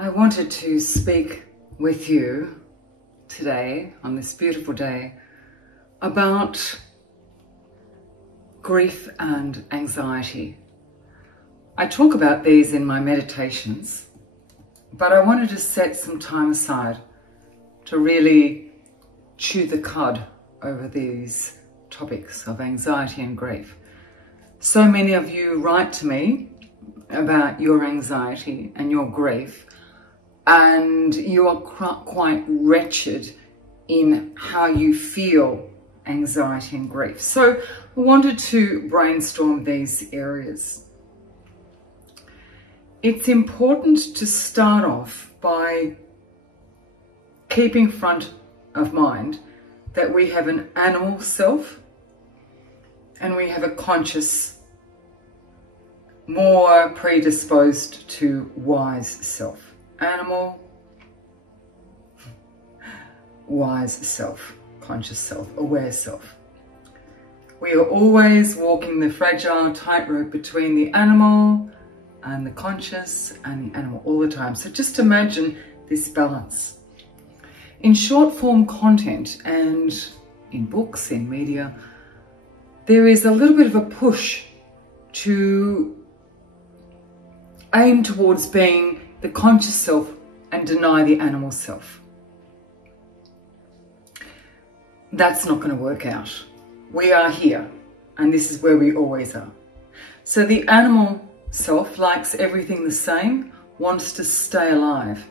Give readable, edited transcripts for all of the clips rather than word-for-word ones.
I wanted to speak with you today, on this beautiful day, about grief and anxiety. I talk about these in my meditations, but I wanted to set some time aside to really chew the cud over these topics of anxiety and grief. So many of you write to me about your anxiety and your grief, and you are quite wretched in how you feel anxiety and grief. So I wanted to brainstorm these areas. It's important to start off by keeping front of mind that we have an animal self and we have a conscious, more predisposed to wise self. Animal, wise self, conscious self, aware self. We are always walking the fragile tightrope between the animal and the conscious and the animal all the time. So just imagine this balance. In short form content and in books, in media, there is a little bit of a push to aim towards being the conscious self and deny the animal self. That's not going to work out. We are here, and this is where we always are. So the animal self likes everything the same, wants to stay alive,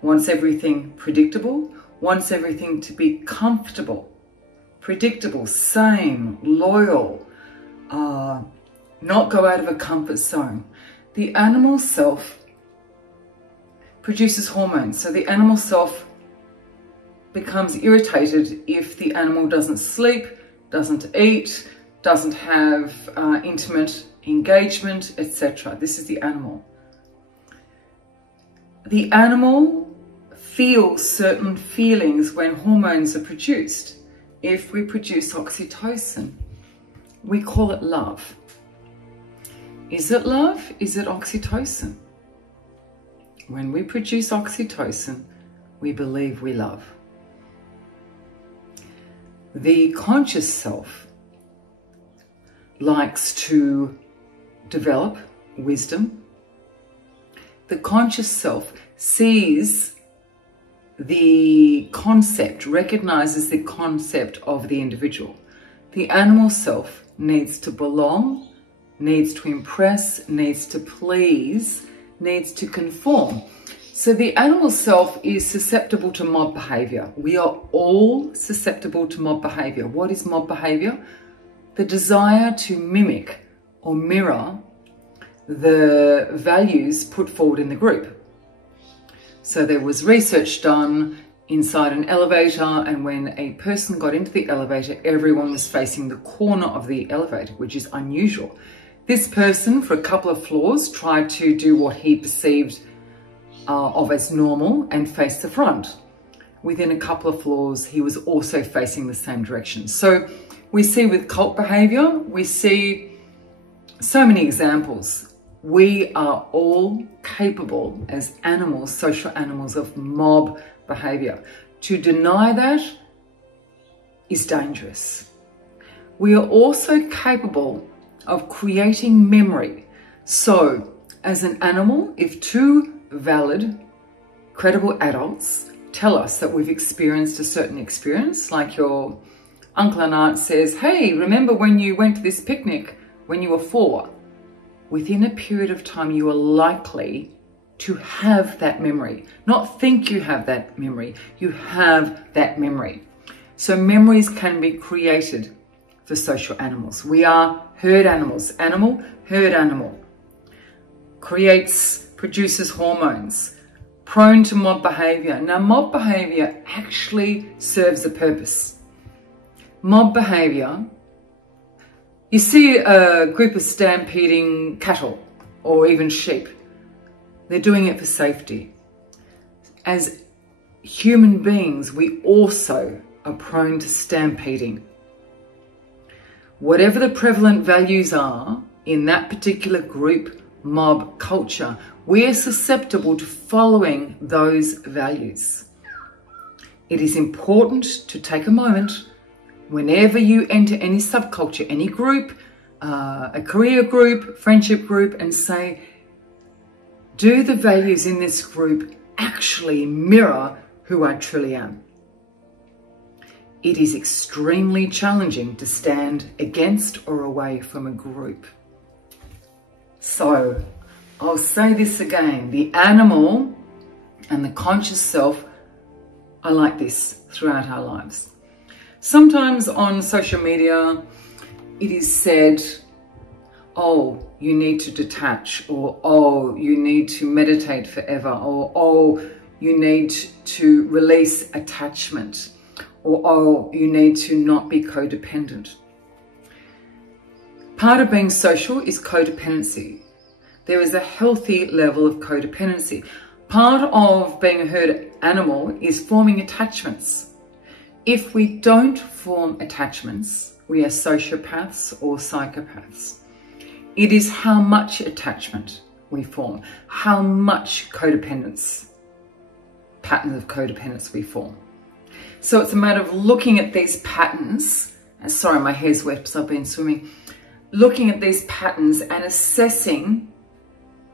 wants everything predictable, wants everything to be comfortable, predictable, same, loyal, not go out of a comfort zone. The animal self produces hormones. So the animal self becomes irritated if the animal doesn't sleep, doesn't eat, doesn't have intimate engagement, etc. This is the animal. The animal feels certain feelings when hormones are produced. If we produce oxytocin, we call it love. Is it love? Is it oxytocin? When we produce oxytocin, we believe we love. The conscious self likes to develop wisdom. The conscious self sees the concept, recognizes the concept of the individual. The animal self needs to belong, needs to impress, needs to please, needs to conform. So the animal self is susceptible to mob behavior. We are all susceptible to mob behavior. What is mob behavior? The desire to mimic or mirror the values put forward in the group. So there was research done inside an elevator, and when a person got into the elevator, everyone was facing the corner of the elevator, which is unusual. This person, for a couple of floors, tried to do what he perceived of as normal and face the front. Within a couple of floors, he was also facing the same direction. So we see with cult behavior, we see so many examples. We are all capable as animals, social animals, of mob behavior. To deny that is dangerous. We are also capable of creating memory. So as an animal, if two valid, credible adults tell us that we've experienced a certain experience, like your uncle and aunt says, hey, remember when you went to this picnic when you were 4? Within a period of time, you are likely to have that memory. Not think you have that memory, you have that memory. So memories can be created for social animals. We are herd animals. Animal, herd animal. Produces hormones. Prone to mob behavior. Now, mob behavior actually serves a purpose. Mob behavior, you see a group of stampeding cattle or even sheep. They're doing it for safety. As human beings, we also are prone to stampeding. Whatever the prevalent values are in that particular group mob culture, we are susceptible to following those values. It is important to take a moment whenever you enter any subculture, any group, a career group, friendship group, and say, do the values in this group actually mirror who I truly am? It is extremely challenging to stand against or away from a group. So, I'll say this again, the animal and the conscious self are like this throughout our lives. Sometimes on social media, it is said, oh, you need to detach, or oh, you need to meditate forever, or oh, you need to release attachment, or oh, you need to not be codependent. Part of being social is codependency. There is a healthy level of codependency. Part of being a herd animal is forming attachments. If we don't form attachments, we are sociopaths or psychopaths. It is how much attachment we form, how much codependence, patterns of codependence we form. So it's a matter of looking at these patterns, and sorry, my hair's wet because I've been swimming, looking at these patterns and assessing,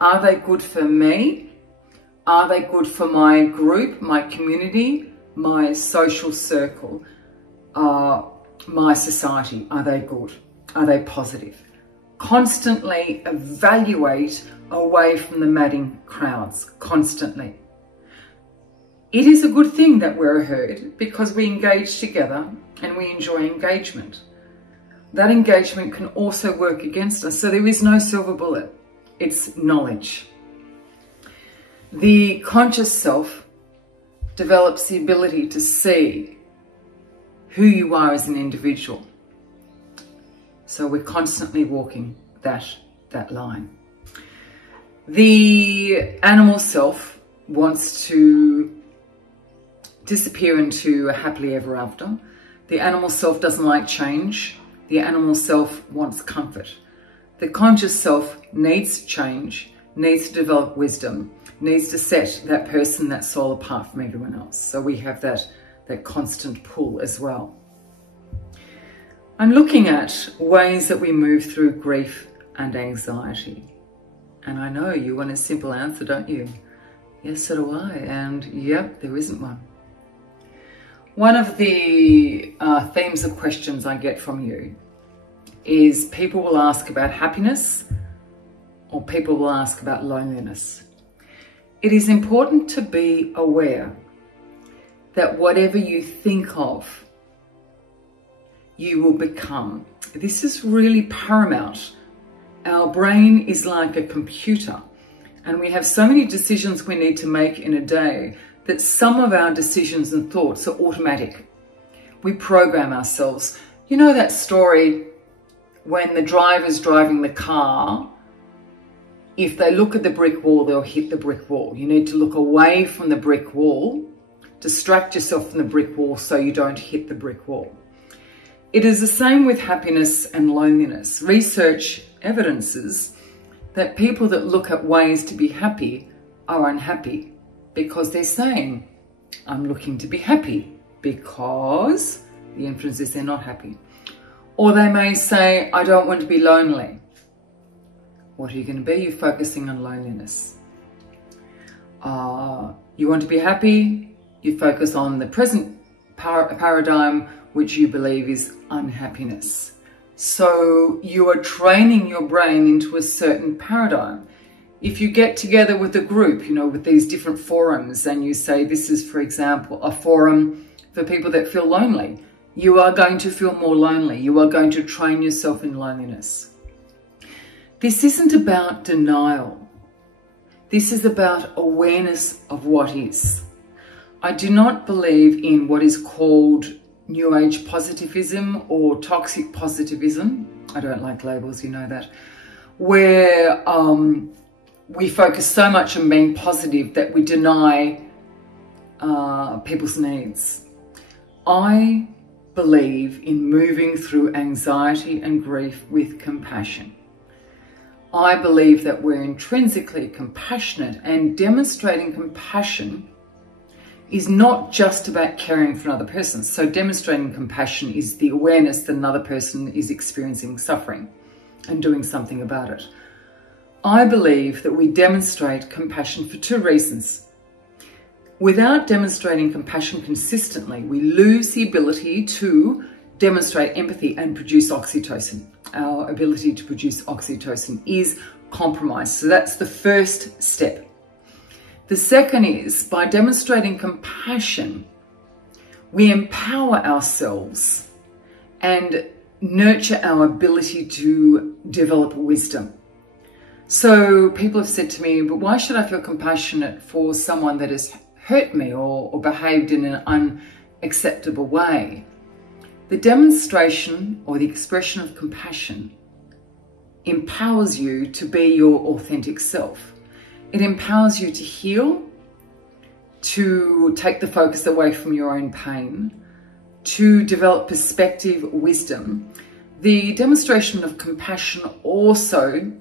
are they good for me? Are they good for my group, my community, my social circle, my society? Are they good? Are they positive? Constantly evaluate away from the madding crowds, constantly. It is a good thing that we're a herd because we engage together and we enjoy engagement. That engagement can also work against us. So there is no silver bullet. It's knowledge. The conscious self develops the ability to see who you are as an individual. So we're constantly walking that line. The animal self wants to disappear into a happily ever after. The animal self doesn't like change. The animal self wants comfort. The conscious self needs change, needs to develop wisdom, needs to set that person, that soul apart from everyone else. So we have that constant pull as well. I'm looking at ways that we move through grief and anxiety. And I know you want a simple answer, don't you? Yes, so do I. And yep, there isn't one. One of the themes of questions I get from you is people will ask about happiness or people will ask about loneliness. It is important to be aware that whatever you think of, you will become. This is really paramount. Our brain is like a computer and we have so many decisions we need to make in a day that some of our decisions and thoughts are automatic. We program ourselves. You know that story when the driver's driving the car, if they look at the brick wall, they'll hit the brick wall. You need to look away from the brick wall, distract yourself from the brick wall so you don't hit the brick wall. It is the same with happiness and loneliness. Research evidences that people that look at ways to be happy are unhappy because they're saying, I'm looking to be happy, because the inference is they're not happy. Or they may say, I don't want to be lonely. What are you going to be? You're focusing on loneliness. You want to be happy, you focus on the present paradigm, which you believe is unhappiness. So you are training your brain into a certain paradigm. If you get together with a group, you know, with these different forums, and you say this is, for example, a forum for people that feel lonely, you are going to feel more lonely. You are going to train yourself in loneliness. This isn't about denial. This is about awareness of what is. I do not believe in what is called New Age positivism or toxic positivism. I don't like labels, you know that. Where we focus so much on being positive that we deny people's needs. I believe in moving through anxiety and grief with compassion. I believe that we're intrinsically compassionate, and demonstrating compassion is not just about caring for another person. So demonstrating compassion is the awareness that another person is experiencing suffering and doing something about it. I believe that we demonstrate compassion for two reasons. Without demonstrating compassion consistently, we lose the ability to demonstrate empathy and produce oxytocin. Our ability to produce oxytocin is compromised. So that's the first step. The second is, by demonstrating compassion, we empower ourselves and nurture our ability to develop wisdom. So people have said to me, but why should I feel compassionate for someone that has hurt me or behaved in an unacceptable way? The demonstration or the expression of compassion empowers you to be your authentic self. It empowers you to heal, to take the focus away from your own pain, to develop perspective, wisdom. The demonstration of compassion also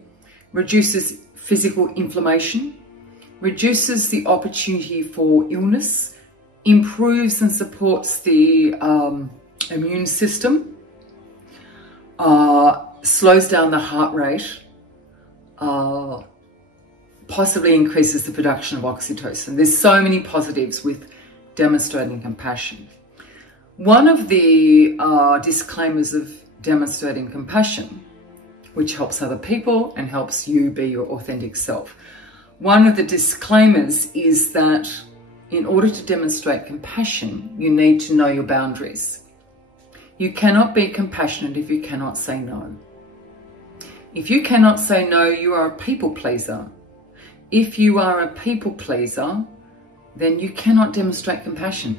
reduces physical inflammation, reduces the opportunity for illness, improves and supports the immune system, slows down the heart rate, possibly increases the production of oxytocin. There's so many positives with demonstrating compassion. One of the disclaimers of demonstrating compassion, which helps other people and helps you be your authentic self. One of the disclaimers is that in order to demonstrate compassion, you need to know your boundaries. You cannot be compassionate if you cannot say no. If you cannot say no, you are a people pleaser. If you are a people pleaser, then you cannot demonstrate compassion.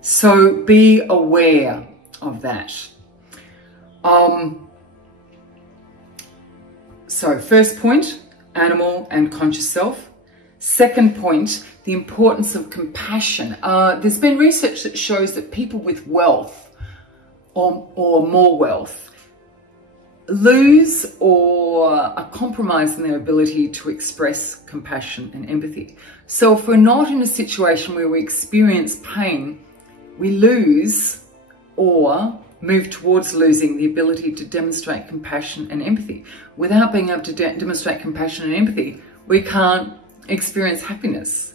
So be aware of that. So first point, animal and conscious self. Second point, the importance of compassion. There's been research that shows that people with wealth or more wealth lose or are compromised in their ability to express compassion and empathy. So if we're not in a situation where we experience pain, we lose or move towards losing the ability to demonstrate compassion and empathy. Without being able to demonstrate compassion and empathy, we can't experience happiness.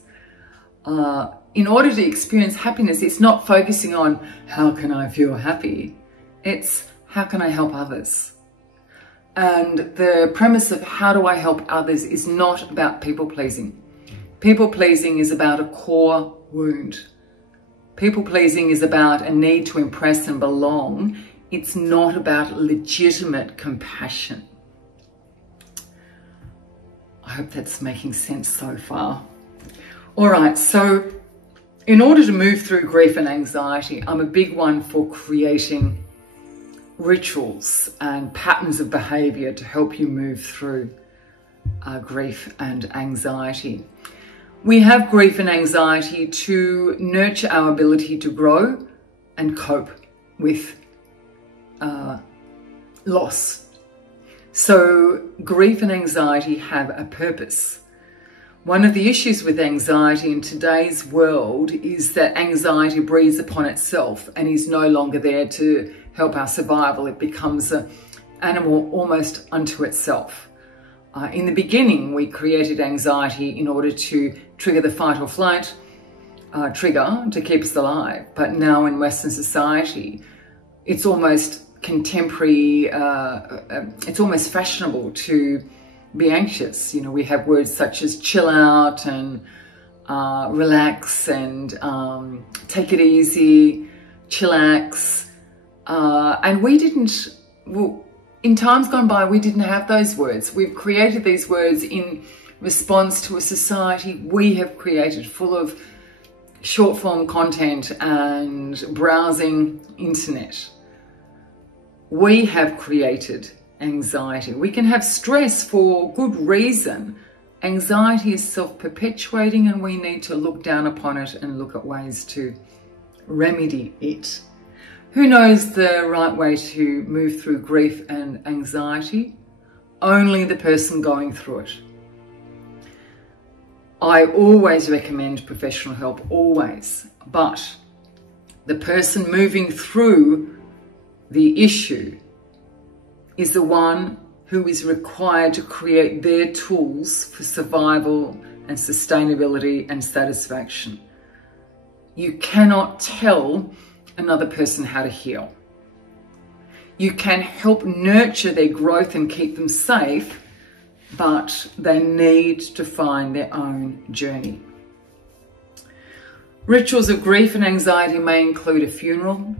In order to experience happiness, it's not focusing on how can I feel happy? It's how can I help others? And the premise of how do I help others is not about people pleasing. People pleasing is about a core wound. People pleasing is about a need to impress and belong. It's not about legitimate compassion. I hope that's making sense so far. All right, so in order to move through grief and anxiety, I'm a big one for creating rituals and patterns of behavior to help you move through grief and anxiety. We have grief and anxiety to nurture our ability to grow and cope with loss. So grief and anxiety have a purpose. One of the issues with anxiety in today's world is that anxiety breeds upon itself and is no longer there to help our survival. It becomes an animal almost unto itself. In the beginning, we created anxiety in order to trigger the fight or flight trigger to keep us alive. But now in Western society, it's almost contemporary, it's almost fashionable to be anxious. You know, we have words such as chill out and relax and take it easy, chillax. And we didn't, well, in times gone by, we didn't have those words. We've created these words in response to a society we have created full of short form content and browsing internet. We have created anxiety. We can have stress for good reason. Anxiety is self-perpetuating and we need to look down upon it and look at ways to remedy it. Who knows the right way to move through grief and anxiety? only the person going through it. I always recommend professional help, always, but the person moving through the issue is the one who is required to create their tools for survival and sustainability and satisfaction. You cannot tell another person how to heal. You can help nurture their growth and keep them safe, but they need to find their own journey. Rituals of grief and anxiety may include a funeral,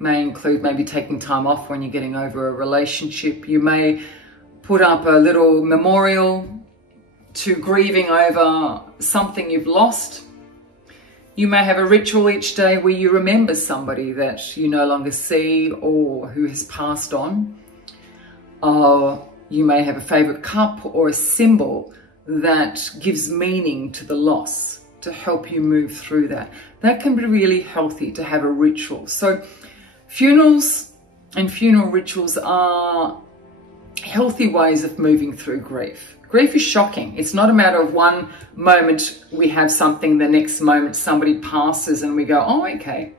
may include maybe taking time off when you're getting over a relationship. You may put up a little memorial to grieving over something you've lost. You may have a ritual each day where you remember somebody that you no longer see or who has passed on. You may have a favorite cup or a symbol that gives meaning to the loss to help you move through that. That can be really healthy to have a ritual. So funerals and funeral rituals are healthy ways of moving through grief. Grief is shocking. It's not a matter of one moment we have something, the next moment somebody passes and we go, oh, okay.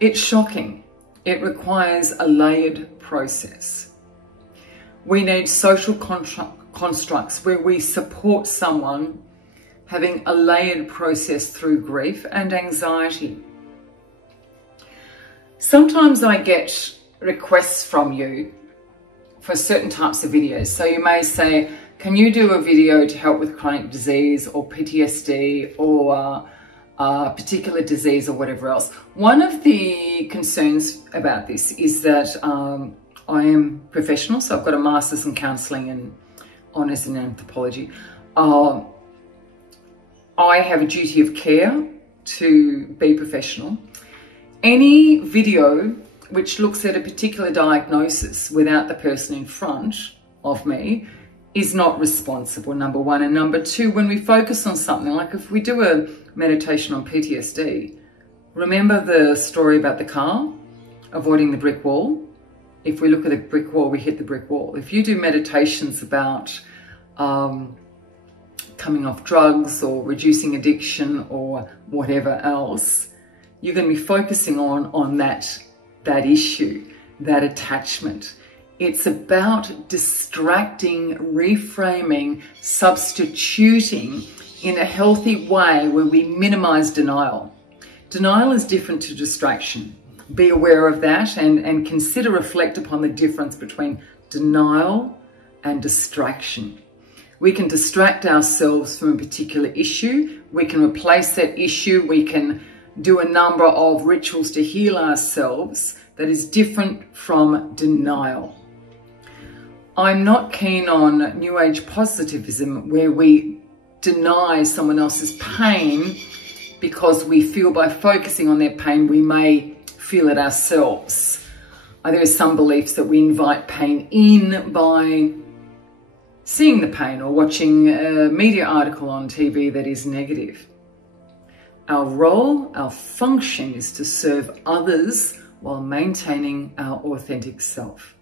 It's shocking. It requires a layered process. We need social constructs where we support someone having a layered process through grief and anxiety. Sometimes I get requests from you for certain types of videos. So you may say, can you do a video to help with chronic disease or PTSD or a particular disease or whatever else? One of the concerns about this is that I am professional, so I've got a master's in counselling and honours in anthropology. I have a duty of care to be professional. Any video which looks at a particular diagnosis without the person in front of me is not responsible, number one. And number two, when we focus on something, like if we do a meditation on PTSD, remember the story about the car avoiding the brick wall? If we look at a brick wall, we hit the brick wall. If you do meditations about coming off drugs or reducing addiction or whatever else, you're going to be focusing on that issue, that attachment. It's about distracting, reframing, substituting in a healthy way where we minimize denial. Denial is different to distraction. Be aware of that and consider, reflect upon the difference between denial and distraction. We can distract ourselves from a particular issue. We can replace that issue. We can do a number of rituals to heal ourselves that is different from denial. I'm not keen on New Age positivism where we deny someone else's pain because we feel by focusing on their pain we may feel it ourselves. There are some beliefs that we invite pain in by seeing the pain or watching a media article on TV that is negative. Our role, our function is to serve others while maintaining our authentic self.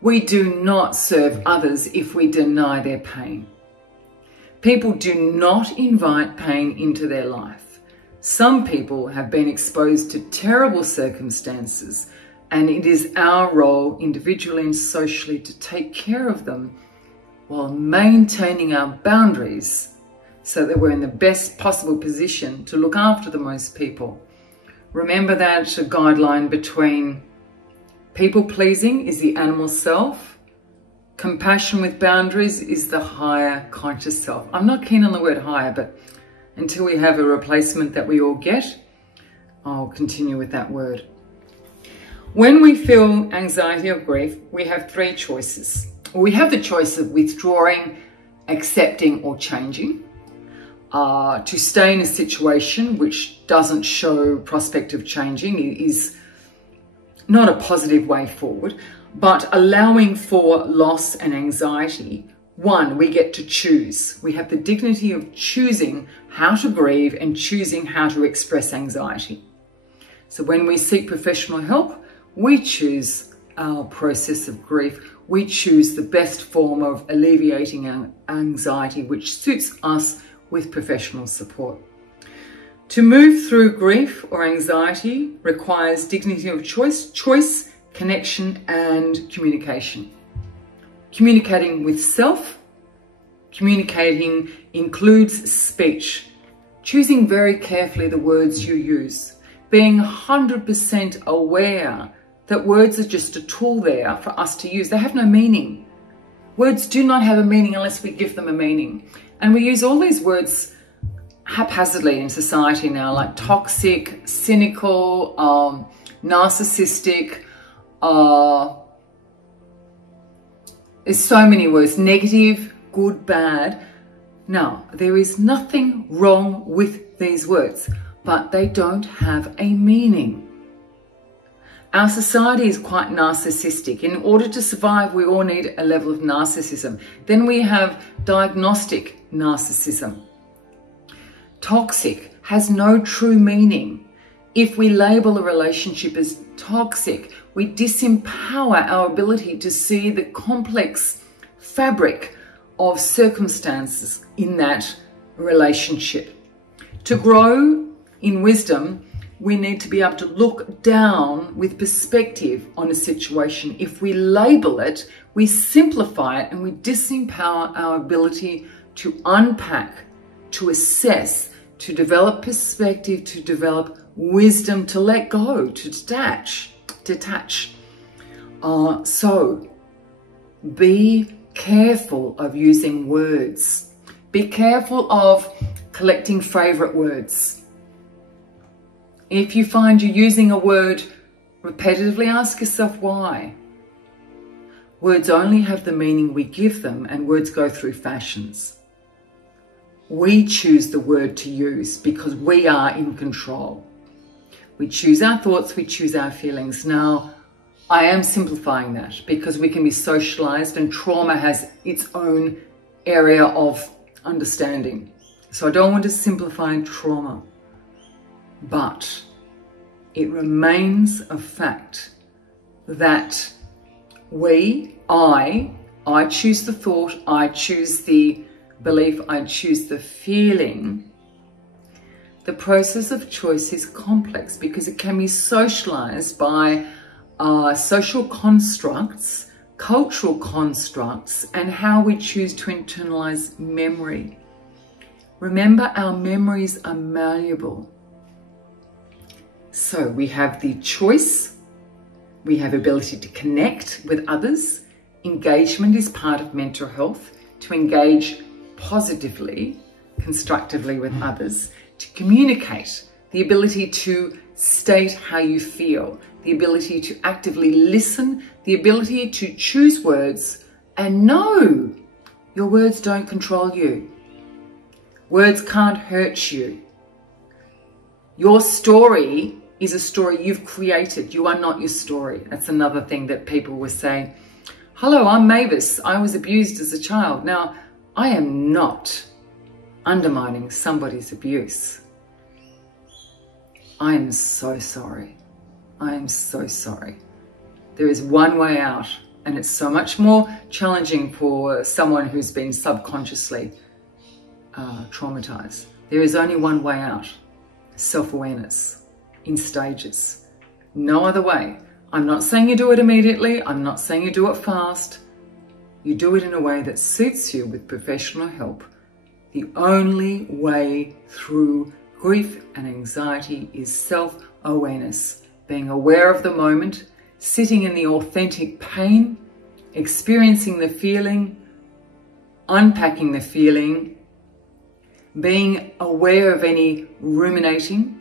We do not serve others if we deny their pain. People do not invite pain into their life. Some people have been exposed to terrible circumstances, and it is our role individually and socially to take care of them while maintaining our boundaries so that we're in the best possible position to look after the most people. Remember that a guideline between people pleasing is the animal self, compassion with boundaries is the higher conscious self. I'm not keen on the word higher, but until we have a replacement that we all get, I'll continue with that word. When we feel anxiety or grief, we have three choices. We have the choice of withdrawing, accepting, or changing. To stay in a situation which doesn't show prospect of changing is not a positive way forward, but allowing for loss and anxiety. One, we get to choose. We have the dignity of choosing how to grieve and choosing how to express anxiety. So when we seek professional help, we choose our process of grief. we choose the best form of alleviating anxiety, which suits us with professional support. To move through grief or anxiety requires dignity of choice, connection, and communication. Communicating with self, communicating includes speech, choosing very carefully the words you use, being 100% aware that words are just a tool there for us to use. They have no meaning. Words do not have a meaning unless we give them a meaning. And we use all these words haphazardly in society now, like toxic, cynical, narcissistic. There's so many words, negative, good, bad. Now, there is nothing wrong with these words, but they don't have a meaning. Our society is quite narcissistic. In order to survive, we all need a level of narcissism. Then we have diagnostic narcissism. Toxic has no true meaning. If we label a relationship as toxic, we disempower our ability to see the complex fabric of circumstances in that relationship. To grow in wisdom, we need to be able to look down with perspective on a situation. If we label it, we simplify it, and we disempower our ability to unpack, to assess, to develop perspective, to develop wisdom, to let go, to detach. So be careful of using words. Be careful of collecting favorite words. If you find you're using a word repetitively, ask yourself why. Words only have the meaning we give them, and words go through fashions. We choose the word to use because we are in control. We choose our thoughts, we choose our feelings. Now, I am simplifying that because we can be socialized, and trauma has its own area of understanding. So I don't want to simplify trauma. But it remains a fact that I choose the thought, I choose the belief, I choose the feeling. The process of choice is complex because it can be socialized by social constructs, cultural constructs, and how we choose to internalize memory. Remember, our memories are malleable. So we have the choice, we have ability to connect with others. Engagement is part of mental health, to engage positively, constructively with others, to communicate, the ability to state how you feel, the ability to actively listen, the ability to choose words and know your words don't control you. Words can't hurt you. Your story is a story you've created. You are not your story. That's another thing that people will say. Hello, I'm Mavis. I was abused as a child. Now, I am not undermining somebody's abuse. I am so sorry. I am so sorry. There is one way out, and it's so much more challenging for someone who's been subconsciously traumatized. There is only one way out. Self-awareness in stages. No other way. I'm not saying you do it immediately. I'm not saying you do it fast. You do it in a way that suits you with professional help. The only way through grief and anxiety is self-awareness, being aware of the moment, sitting in the authentic pain, experiencing the feeling, unpacking the feeling, being aware of any ruminating.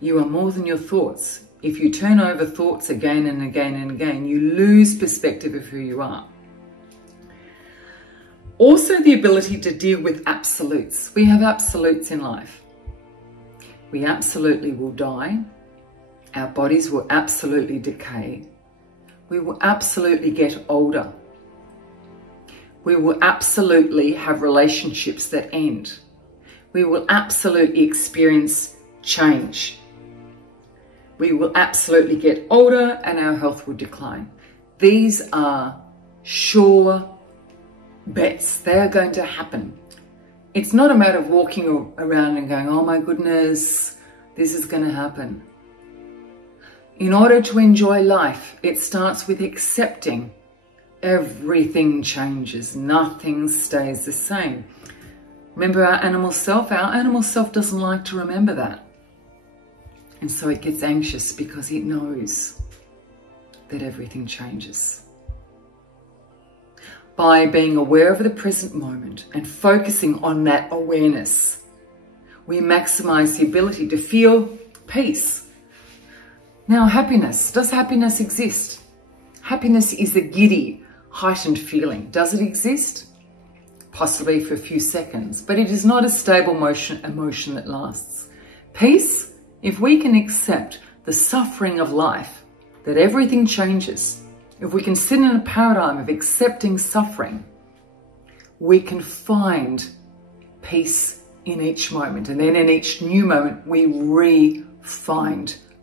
You are more than your thoughts. If you turn over thoughts again and again and again, you lose perspective of who you are. Also, the ability to deal with absolutes. We have absolutes in life. We absolutely will die. Our bodies will absolutely decay. We will absolutely get older. We will absolutely have relationships that end. We will absolutely experience change. We will absolutely get older and our health will decline. These are sure bets. They are going to happen. It's not a matter of walking around and going, oh my goodness, this is going to happen. In order to enjoy life, it starts with accepting everything changes. Nothing stays the same. Remember our animal self? Our animal self doesn't like to remember that. And so it gets anxious because it knows that everything changes. By being aware of the present moment and focusing on that awareness, we maximize the ability to feel peace. Now, happiness. Does happiness exist? Happiness is a giddy, heightened feeling. Does it exist? Possibly for a few seconds, but it is not a stable emotion that lasts. Peace, if we can accept the suffering of life, that everything changes, if we can sit in a paradigm of accepting suffering, we can find peace in each moment. And then in each new moment, we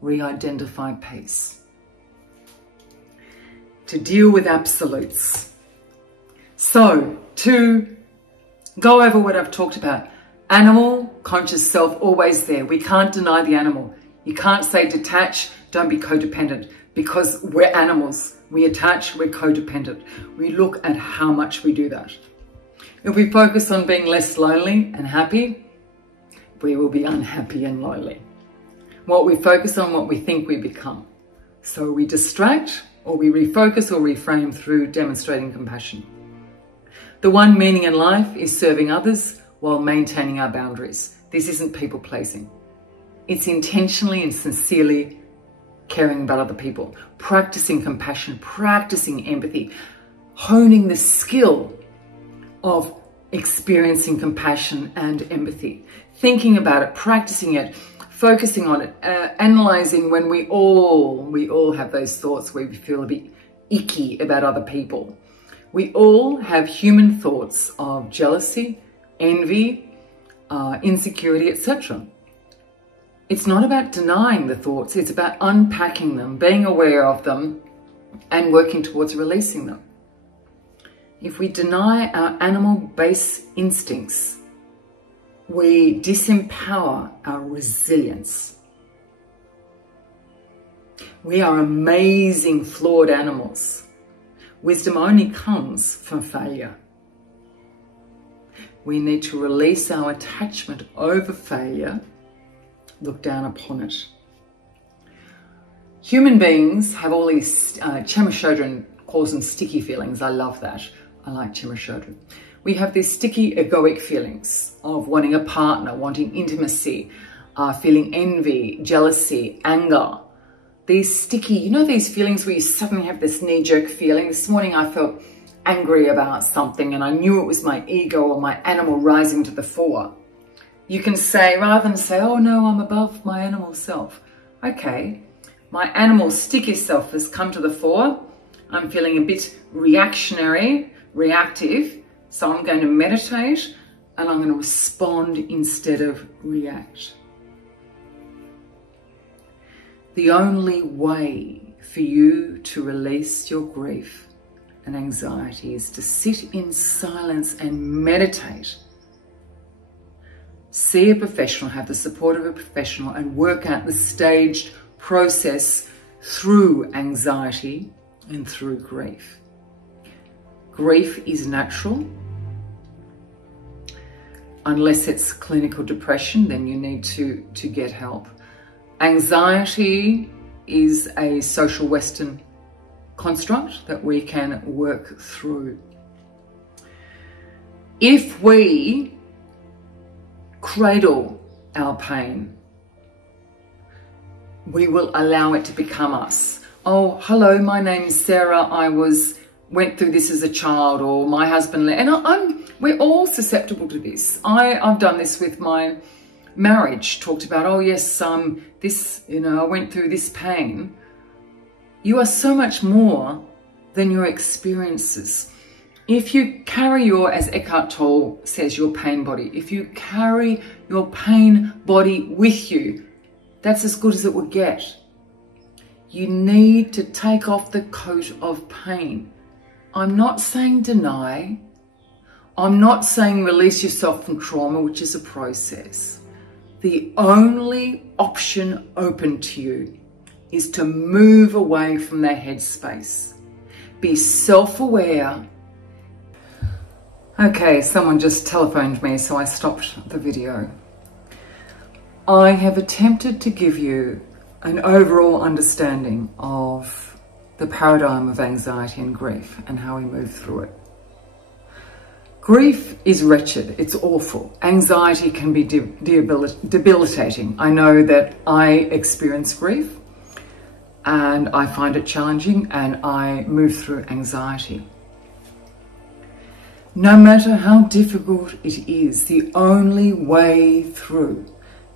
re-identify peace. To deal with absolutes. So, to go over what I've talked about. Animal, conscious self, always there. We can't deny the animal. You can't say detach, don't be codependent, because we're animals. We attach, we're codependent. We look at how much we do that. If we focus on being less lonely and happy, we will be unhappy and lonely. What we focus on, what we think we become. So we distract, or we refocus or reframe through demonstrating compassion. The one meaning in life is serving others while maintaining our boundaries. This isn't people pleasing. It's intentionally and sincerely caring about other people, practicing compassion, practicing empathy, honing the skill of experiencing compassion and empathy, thinking about it, practicing it, focusing on it, analyzing when we all have those thoughts where we feel a bit icky about other people. We all have human thoughts of jealousy, envy, insecurity, etc. It's not about denying the thoughts, it's about unpacking them, being aware of them, and working towards releasing them. If we deny our animal-based instincts, we disempower our resilience. We are amazing, flawed animals. Wisdom only comes from failure. We need to release our attachment over failure, look down upon it. Human beings have all these, Chema Chodron calls them sticky feelings. I love that. I like Chema Chodron. We have these sticky egoic feelings of wanting a partner, wanting intimacy, feeling envy, jealousy, anger. These sticky, you know, these feelings where you suddenly have this knee-jerk feeling. This morning I felt angry about something and I knew it was my ego or my animal rising to the fore. You can say, rather than say, oh no, I'm above my animal self. Okay, my animal sticky self has come to the fore. I'm feeling a bit reactionary, reactive. So I'm going to meditate and I'm going to respond instead of react. The only way for you to release your grief and anxiety is to sit in silence and meditate. See a professional, have the support of a professional, and work out the staged process through anxiety and through grief. Grief is natural. Unless it's clinical depression, then you need to get help. Anxiety is a social Western construct that we can work through. If we cradle our pain, we will allow it to become us. Oh, hello, my name is Sarah. I went through this as a child, or my husband, and we're all susceptible to this. I've done this with my marriage, talked about, oh yes, this, I went through this pain. You are so much more than your experiences. If you carry as Eckhart Tolle says, your pain body, if you carry your pain body with you, that's as good as it would get. You need to take off the coat of pain. I'm not saying deny. I'm not saying release yourself from trauma, which is a process. The only option open to you is to move away from that headspace. Be self-aware. Okay, someone just telephoned me, so I stopped the video. I have attempted to give you an overall understanding of the paradigm of anxiety and grief and how we move through it. Grief is wretched, it's awful. Anxiety can be debilitating. I know that I experience grief and I find it challenging and I move through anxiety. No matter how difficult it is, the only way through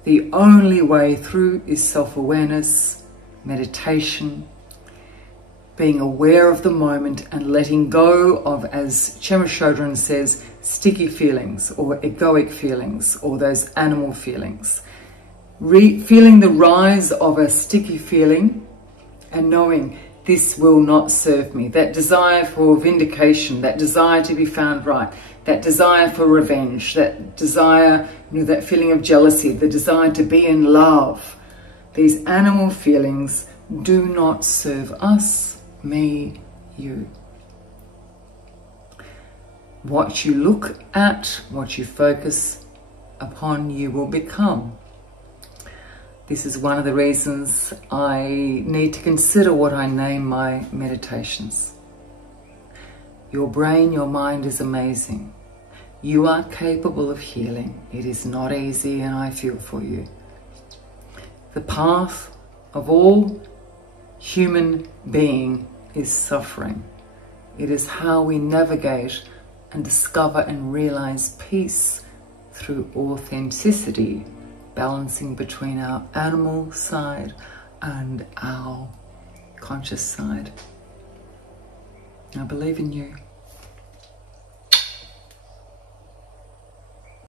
is self-awareness, meditation, being aware of the moment and letting go of, as Chema Chodron says, sticky feelings or egoic feelings or those animal feelings. Feeling the rise of a sticky feeling and knowing this will not serve me. That desire for vindication, that desire to be found right, that desire for revenge, that desire, that feeling of jealousy, the desire to be in love. These animal feelings do not serve us, me, you. What you look at, what you focus upon, you will become. This is one of the reasons I need to consider what I name my meditations. Your brain, your mind is amazing. You are capable of healing. It is not easy, and I feel for you. The path of all human being is suffering. It is how we navigate and discover and realize peace through authenticity, balancing between our animal side and our conscious side. I believe in you.